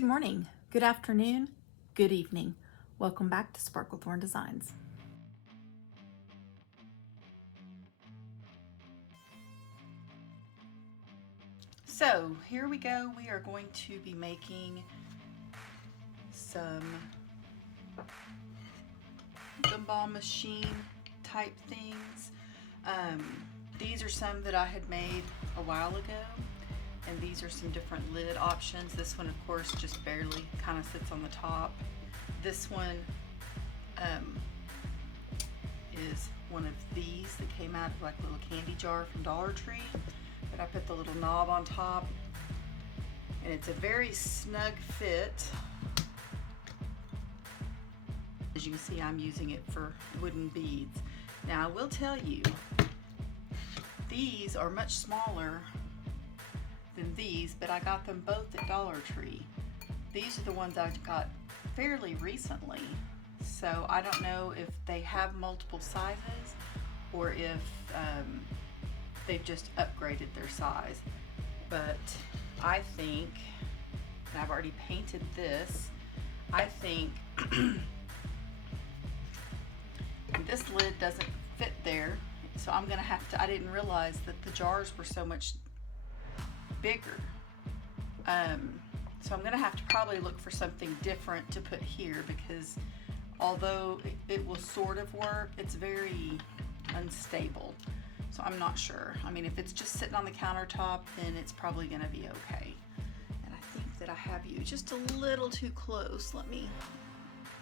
Good morning, good afternoon, good evening. Welcome back to Sparklethorn Designs. So here we go. We are going to be making some gumball machine type things. These are some that I had made a while ago, and these are some different lid options. This one, of course, just barely kind of sits on the top. This one is one of these that came out of like a little candy jar from Dollar Tree, but I put the little knob on top, and it's a very snug fit. As you can see, I'm using it for wooden beads. Now, I will tell you, these are much smaller than these, but I got them both at Dollar Tree. These are the ones I got fairly recently, so I don't know if they have multiple sizes or if they've just upgraded their size. But I think, and I've already painted this, I think this lid doesn't fit there, so I'm gonna have to, I didn't realize that the jars were so much bigger. So I'm gonna have to probably look for something different to put here, because although it will sort of work, it's very unstable. So I'm not sure. I mean, if it's just sitting on the countertop, then it's probably gonna be okay. And I think that I have you just a little too close. Let me,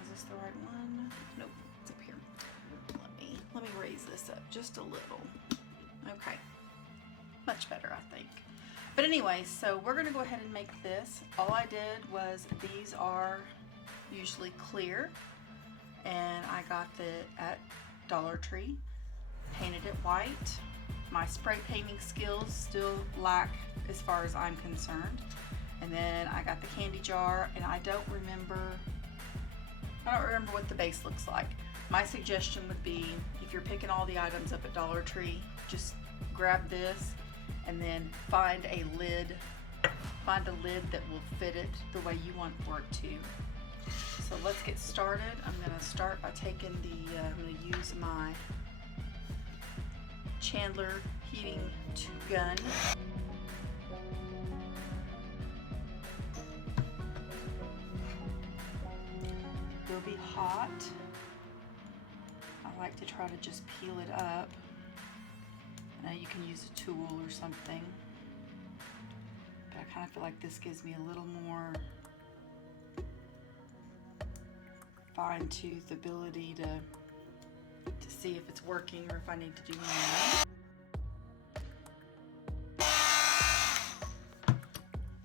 is this the right one? Nope, it's up here. Let me raise this up just a little. Okay, much better, I think. But anyway, so we're gonna go ahead and make this. All I did was, these are usually clear, and I got it at Dollar Tree, painted it white. My spray painting skills still lack as far as I'm concerned. And then I got the candy jar, and I don't remember what the base looks like. My suggestion would be, if you're picking all the items up at Dollar Tree, just grab this and then find a lid that will fit it the way you want for it to. So let's get started. I'm gonna start by taking the, I'm gonna use my Chandler heating gun. It will be hot. I like to try to just peel it up. Now you can use a tool or something, but I kind of feel like this gives me a little more fine-tooth ability to see if it's working or if I need to do anything.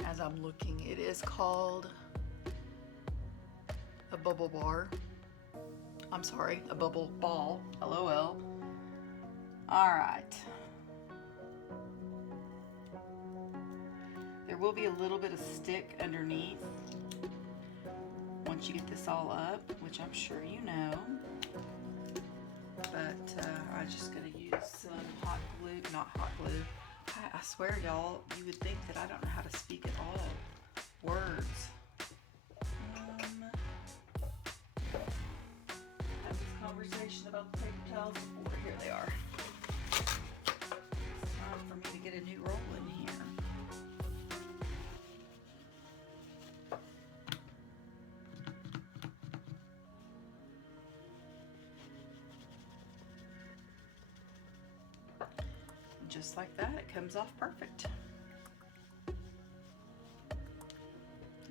As I'm looking, it is called a bubble bar. I'm sorry, a bubble ball, LOL. All right. There will be a little bit of stick underneath once you get this all up, which I'm sure you know. But I'm just gonna use some hot glue, not hot glue. I swear, y'all, you would think that I don't know how to speak at all. Words. Had this conversation about the paper towels before. Here they are. It's time for me to get a new roll in here. Just like that, it comes off perfect.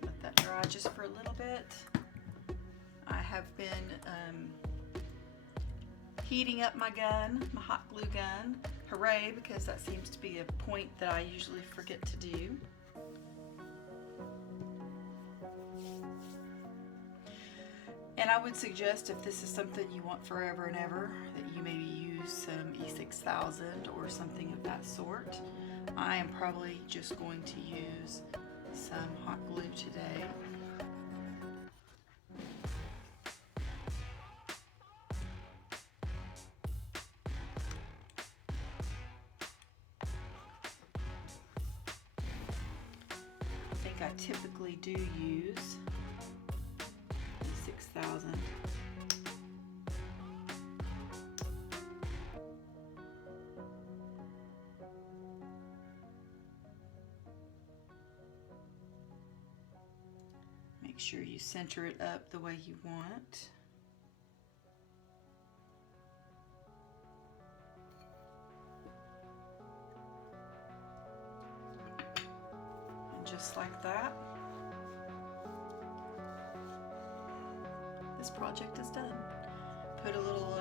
Let that dry just for a little bit. I have been heating up my gun, my hot glue gun. Hooray, because that seems to be a point that I usually forget to do. And I would suggest, if this is something you want forever and ever, that you maybe use some E6000 or something of that sort. I am probably just going to use some hot glue today. I think I typically do use 6,000. Make sure you center it up the way you want. And just like that, this project is done. Put a little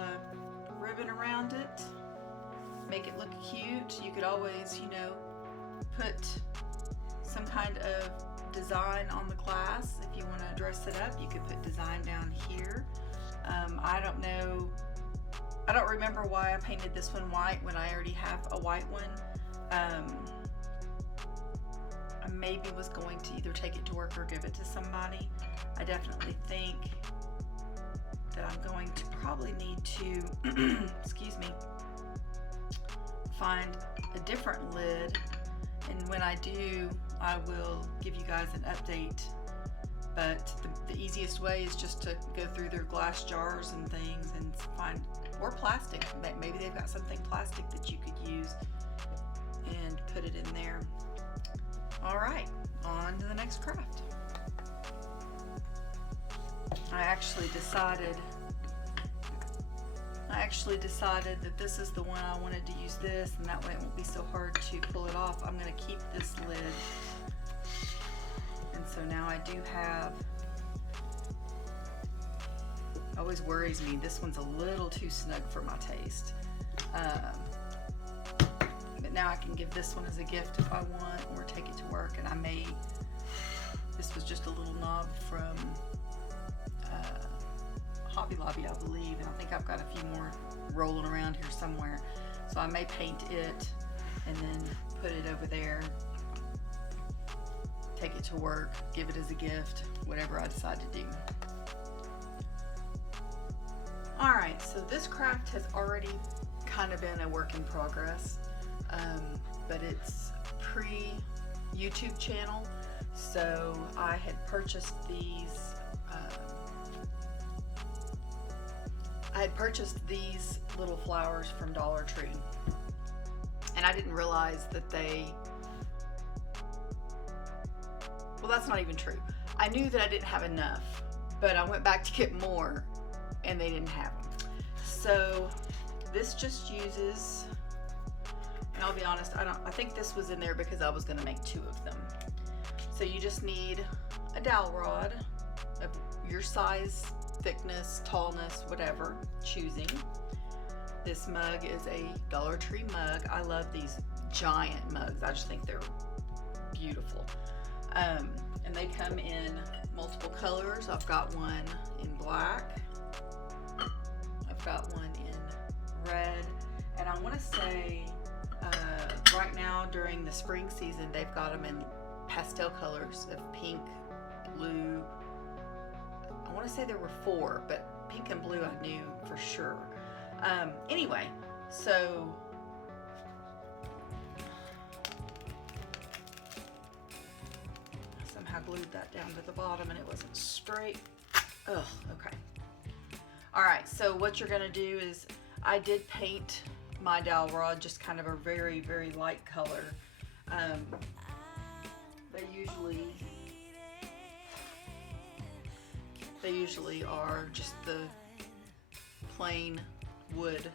ribbon around it, make it look cute. You could always, you know, put some kind of design on the glass. If you want to dress it up, you could put design down here. I don't know, I don't remember why I painted this one white when I already have a white one. I maybe was going to either take it to work or give it to somebody. I definitely think that I'm going to probably need to excuse me, find a different lid, and when I do, I will give you guys an update. But the easiest way is just to go through their glass jars and things and find, or plastic, maybe they've got something plastic that you could use, and put it in there. All right, on to the next craft. I actually decided that this is the one I wanted to use this, and that way it won't be so hard to pull it off. I'm going to keep this lid, and so now I do have, always worries me, this one's a little too snug for my taste, but now I can give this one as a gift if I want, or take it to work. And I may, this was just a little knob from Hobby Lobby, I believe, and I think I've got a few more rolling around here somewhere, so I may paint it and then put it over there, take it to work, give it as a gift, whatever I decide to do. Alright, so this craft has already kind of been a work in progress, but it's pre-YouTube channel, so I had purchased these little flowers from Dollar Tree, and I didn't realize that well, that's not even true. I knew that I didn't have enough, but I went back to get more and they didn't have them. So this just uses, and I'll be honest, I think this was in there because I was going to make 2 of them. So you just need a dowel rod of your size, thickness, tallness, whatever, choosing. This mug is a Dollar Tree mug. I love these giant mugs. I just think they're beautiful. And they come in multiple colors. I've got one in black. I've got one in red. And I want to say right now during the spring season, they've got them in pastel colors of pink, blue. I want to say there were 4, but pink and blue I knew for sure. Anyway, so I somehow glued that down to the bottom and it wasn't straight. Oh, okay. All right, so what you're gonna do is, I did paint my dowel rod just kind of a very, very light color. They usually are just the plain wood,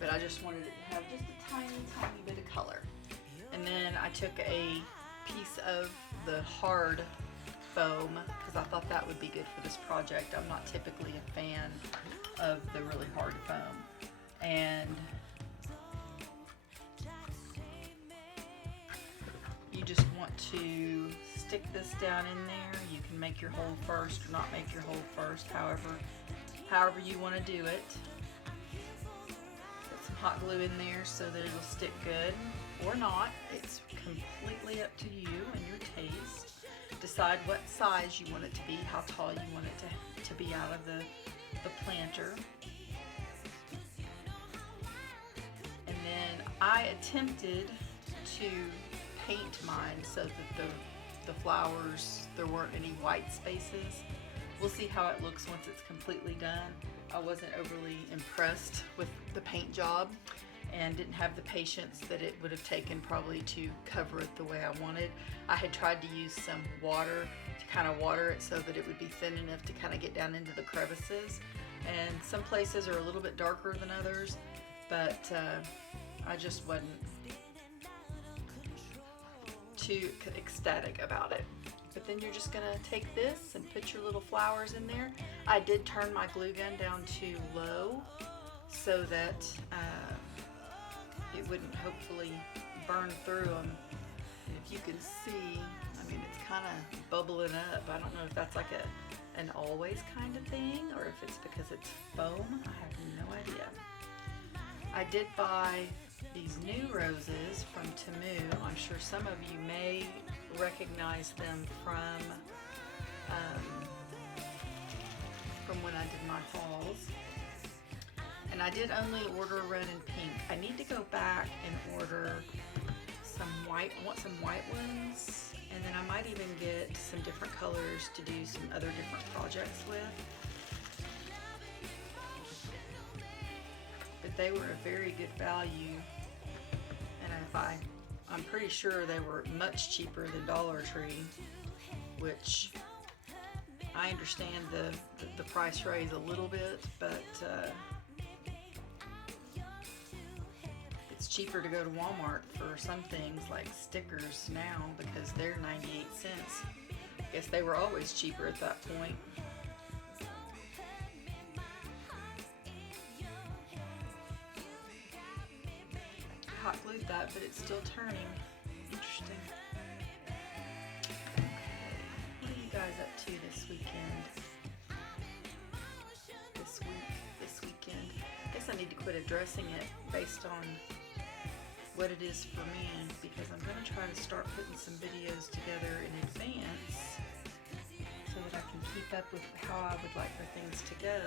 but I just wanted it to have just a tiny, tiny bit of color. And then I took a piece of the hard foam because I thought that would be good for this project. I'm not typically a fan of the really hard foam. And you just want to stick this down in there. You can make your hole first or not make your hole first, however you want to do it. Put some hot glue in there so that it'll stick good, or not. It's completely up to you and your taste. Decide what size you want it to be, how tall you want it to be out of the planter. And then I attempted to paint mine so that the flowers, there weren't any white spaces. We'll see how it looks once it's completely done. I wasn't overly impressed with the paint job and didn't have the patience that it would have taken probably to cover it the way I wanted. I had tried to use some water to kind of water it so that it would be thin enough to kind of get down into the crevices. And some places are a little bit darker than others, but I just wasn't too ecstatic about it. But then you're just gonna take this and put your little flowers in there. I did turn my glue gun down to low so that it wouldn't hopefully burn through them. If you can see, I mean, it's kind of bubbling up. I don't know if that's like an always kind of thing or if it's because it's foam. I have no idea. I did buy these new roses from Temu. I'm sure some of you may recognize them from when I did my hauls. And I did only order red and pink. I need to go back and order some white. I want some white ones, and then I might even get some different colors to do some other different projects with. But they were a very good value, and I'm pretty sure they were much cheaper than Dollar Tree, which I understand the price raise a little bit, but it's cheaper to go to Walmart for some things like stickers now because they're 98 cents. I guess they were always cheaper at that point. Hot glued that, but it's still turning. Interesting. Okay, what are you guys up to this weekend? This weekend. I guess I need to quit addressing it based on what it is for me, because I'm going to try to start putting some videos together in advance so that I can keep up with how I would like for things to go.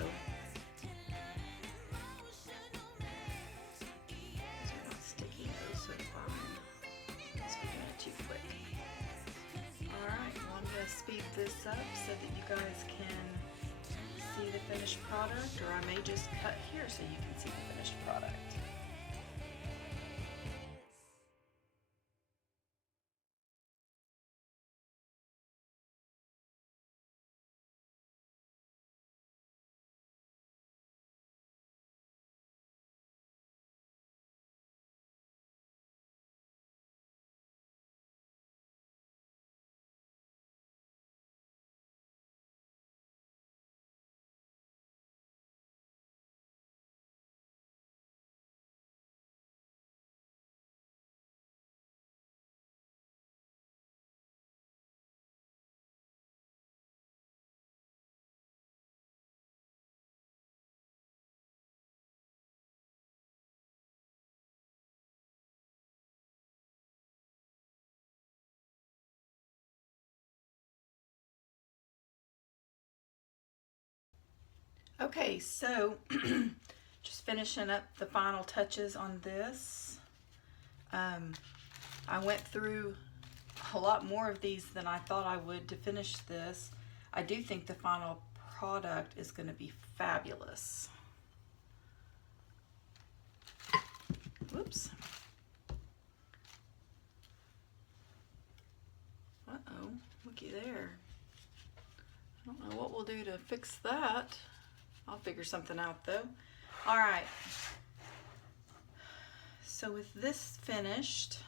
These are not sticky though, so fine. Must be doing it too quick. Alright, well I'm going to speed this up so that you guys can see the finished product, or I may just cut here so you can see the finished product. Okay, so just finishing up the final touches on this. I went through a lot more of these than I thought I would to finish this. I do think the final product is going to be fabulous. Whoops. Uh-oh, looky there. I don't know what we'll do to fix that. I'll figure something out though. All right. So with this finished,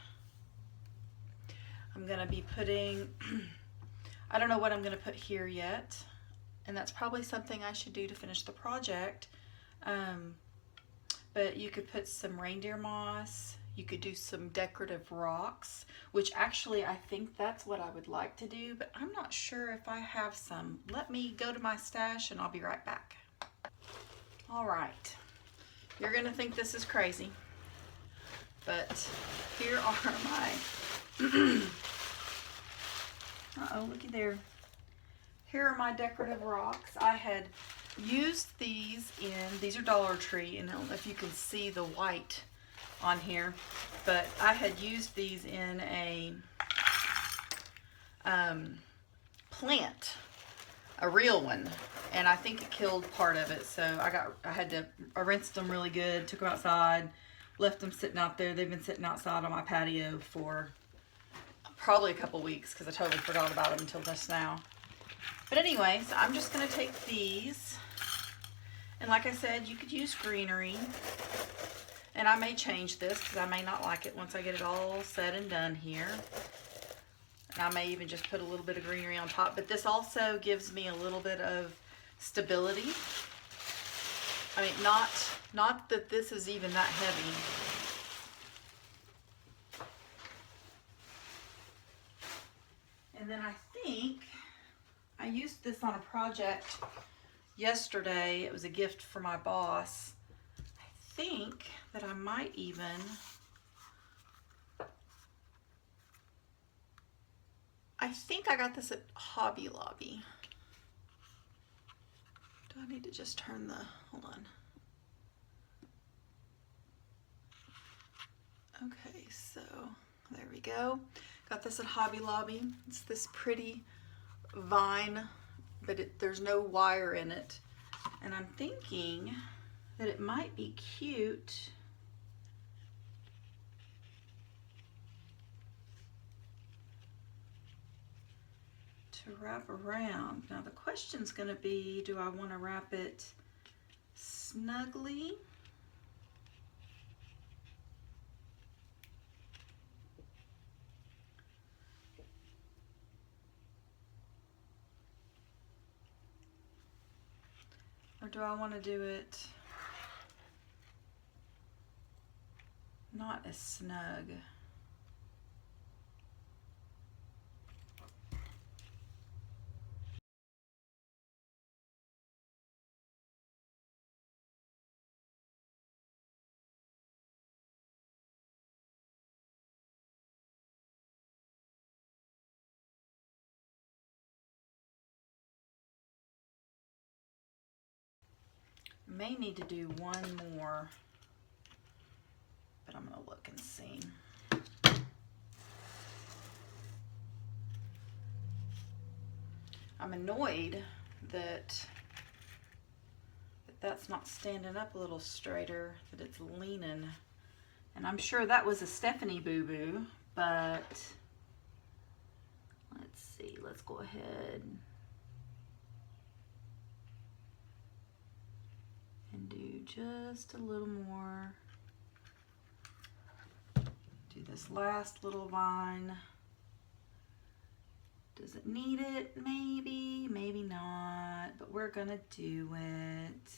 I'm gonna be putting, I don't know what I'm gonna put here yet, and that's probably something I should do to finish the project. But you could put some reindeer moss, you could do some decorative rocks, which actually I think that's what I would like to do, but I'm not sure if I have some. Let me go to my stash and I'll be right back. All right, you're gonna think this is crazy, but here are my, uh-oh, looky there. Here are my decorative rocks. I had used these are Dollar Tree, and I don't know if you can see the white on here, but I had used these in plant, a real one, and I think it killed part of it. So I rinsed them really good, took them outside, left them sitting out there. They've been sitting outside on my patio for probably a couple weeks because I totally forgot about them until just now. But anyway, so I'm just going to take these, and like I said, you could use greenery, and I may change this because I may not like it once I get it all said and done here. And I may even just put a little bit of greenery on top, but this also gives me a little bit of stability. I mean, not that this is even that heavy. And then I think I used this on a project yesterday. It was a gift for my boss. I think that I might even I got this at Hobby Lobby. Do I need to just turn the, hold on. Okay, so there we go. Got this at Hobby Lobby. It's this pretty vine, but there's no wire in it. And I'm thinking that it might be cute to wrap around. Now the question's going to be, do I want to wrap it snugly? Or do I want to do it not as snug? May need to do one more, but I'm going to look and see. I'm annoyed that that's not standing up a little straighter, that it's leaning. And I'm sure that was a Stephanie boo-boo, but let's see, let's go ahead and do just a little more. Do this last little vine. Does it need it? Maybe, maybe not, but we're gonna do it.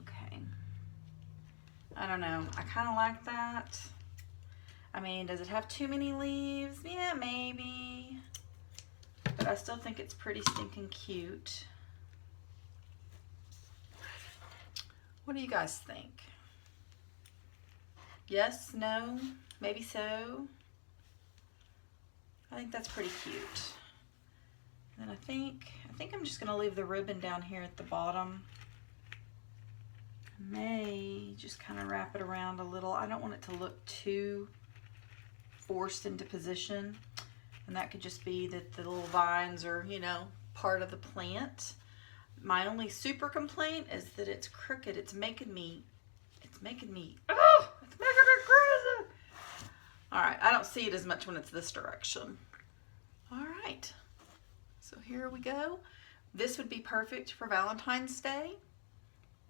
Okay. I don't know, I kind of like that. I mean, does it have too many leaves? Yeah, maybe. But I still think it's pretty stinking cute. What do you guys think? Yes, no, maybe so. I think that's pretty cute. And I think I'm just gonna leave the ribbon down here at the bottom. I may just kind of wrap it around a little. I don't want it to look too forced into position. And that could just be that the little vines are, you know, part of the plant. My only super complaint is that it's crooked. It's making me, oh, it's making me crazy. All right, I don't see it as much when it's this direction. All right, so here we go. This would be perfect for Valentine's Day,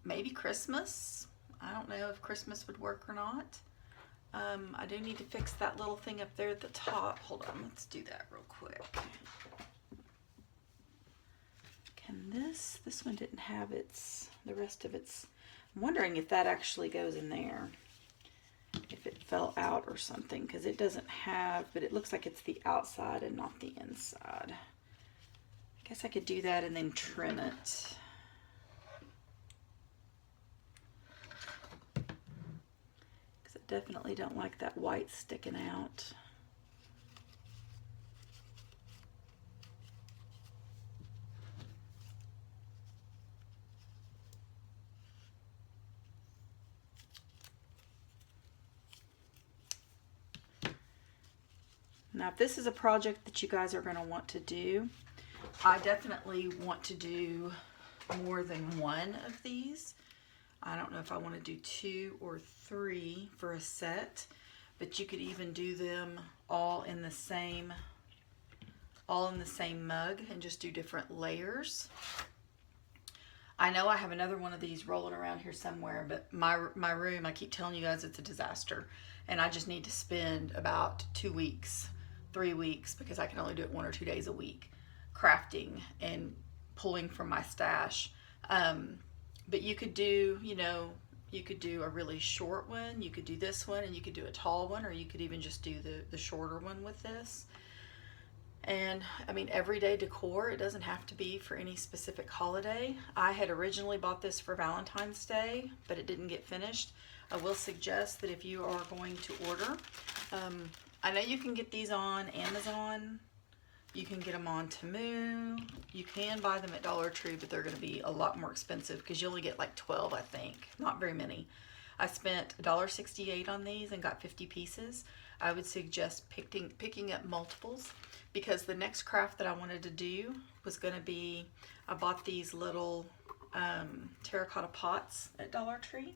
maybe Christmas. I don't know if Christmas would work or not. I do need to fix that little thing up there at the top. Hold on, let's do that real quick. Can this one didn't have the rest of its, I'm wondering if that actually goes in there. If it fell out or something, because it doesn't have, but it looks like it's the outside and not the inside. I guess I could do that and then trim it. Because I definitely don't like that white sticking out. Now, if this is a project that you guys are going to want to do, I definitely want to do more than one of these. I don't know if I want to do 2 or 3 for a set, but you could even do them all in the same mug and just do different layers. I know I have another one of these rolling around here somewhere, but my room, I keep telling you guys, it's a disaster. And I just need to spend about 2 weeks, 3 weeks, because I can only do it 1 or 2 days a week, crafting and pulling from my stash. But you could do, you could do a really short one, you could do this one, and you could do a tall one, or you could even just do the shorter one with this. And I mean, everyday decor, it doesn't have to be for any specific holiday. I had originally bought this for Valentine's Day, but it didn't get finished. I will suggest that if you are going to order, I know you can get these on Amazon, you can get them on Temu, you can buy them at Dollar Tree, but they're going to be a lot more expensive because you only get like 12, I think, not very many. I spent $1.68 on these and got 50 pieces. I would suggest picking up multiples, because the next craft that I wanted to do was going to be, I bought these little terracotta pots at Dollar Tree.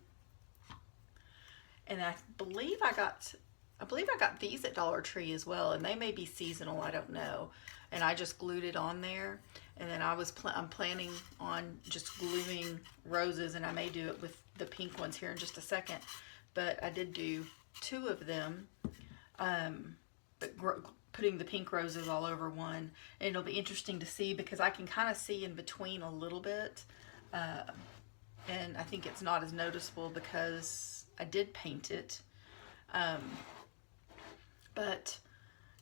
And I believe I got these at Dollar Tree as well, and they may be seasonal, I don't know. And I just glued it on there, and then I'm planning on just gluing roses, and I may do it with the pink ones here in just a second. But I did do 2 of them, but putting the pink roses all over one. And it'll be interesting to see, because I can kind of see in between a little bit, and I think it's not as noticeable because I did paint it. But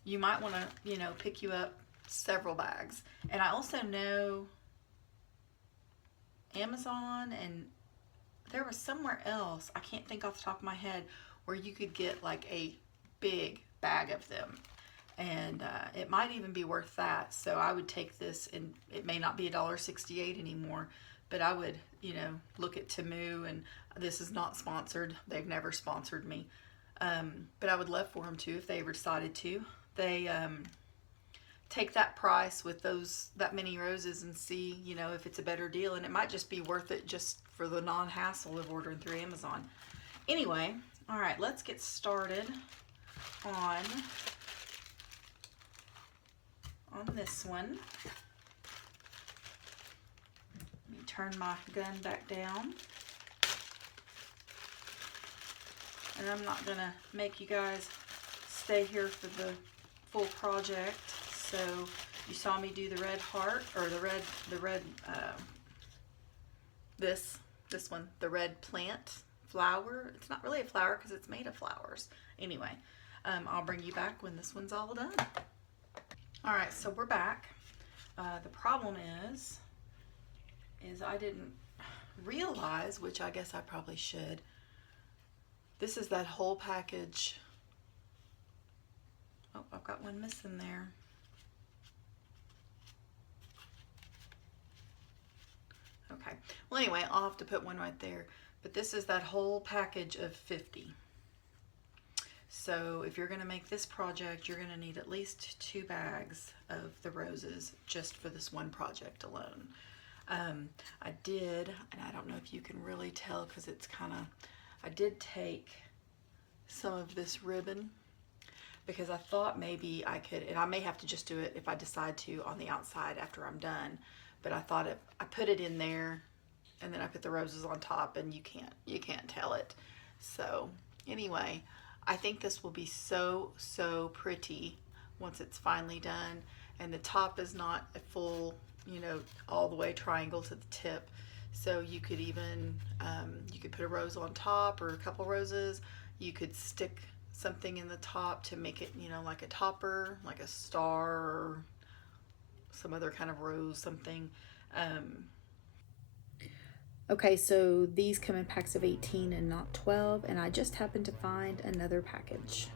you might want to, pick you up several bags. And I also know Amazon, and there was somewhere else, I can't think off the top of my head, where you could get like a big bag of them. And it might even be worth that. So I would take this, and it may not be $1.68 anymore, but I would, look at Temu, and this is not sponsored. They've never sponsored me. But I would love for them to, if they ever decided to. They take that price with that many roses and see, if it's a better deal. And it might just be worth it just for the non-hassle of ordering through Amazon. Anyway, all right, let's get started on this one. Let me turn my gun back down. And I'm not gonna make you guys stay here for the full project. So you saw me do the red heart, or this one, the red plant flower. It's not really a flower because it's made of flowers. Anyway, I'll bring you back when this one's all done. All right, so we're back. The problem is I didn't realize, which I guess I probably should, this is that whole package. Oh, I've got one missing there. Okay, well anyway, I'll have to put one right there. But this is that whole package of 50. So if you're going to make this project, you're going to need at least 2 bags of the roses just for this one project alone. I did, and I don't know if you can really tell because it's kind of, I did take some of this ribbon because I thought maybe I could, and I may have to just do it if I decide to on the outside after I'm done, but I thought I put it in there and then I put the roses on top, and you can't tell it. So anyway, I think this will be so pretty once it's finally done, and the top is not a full, all the way triangle to the tip. So you could even, you could put a rose on top or a couple roses. You could stick something in the top to make it, like a topper, like a star or some other kind of rose, something. Okay, so these come in packs of 18 and not 12, and I just happened to find another package.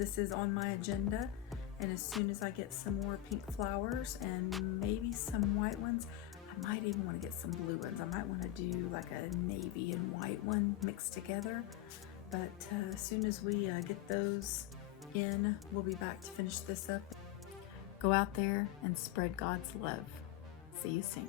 this is on my agenda, and as soon as I get some more pink flowers and maybe some white ones, I might even want to get some blue ones. I might want to do like a navy and white one mixed together, but as soon as we get those in, we'll be back to finish this up. Go out there and spread God's love. See you soon.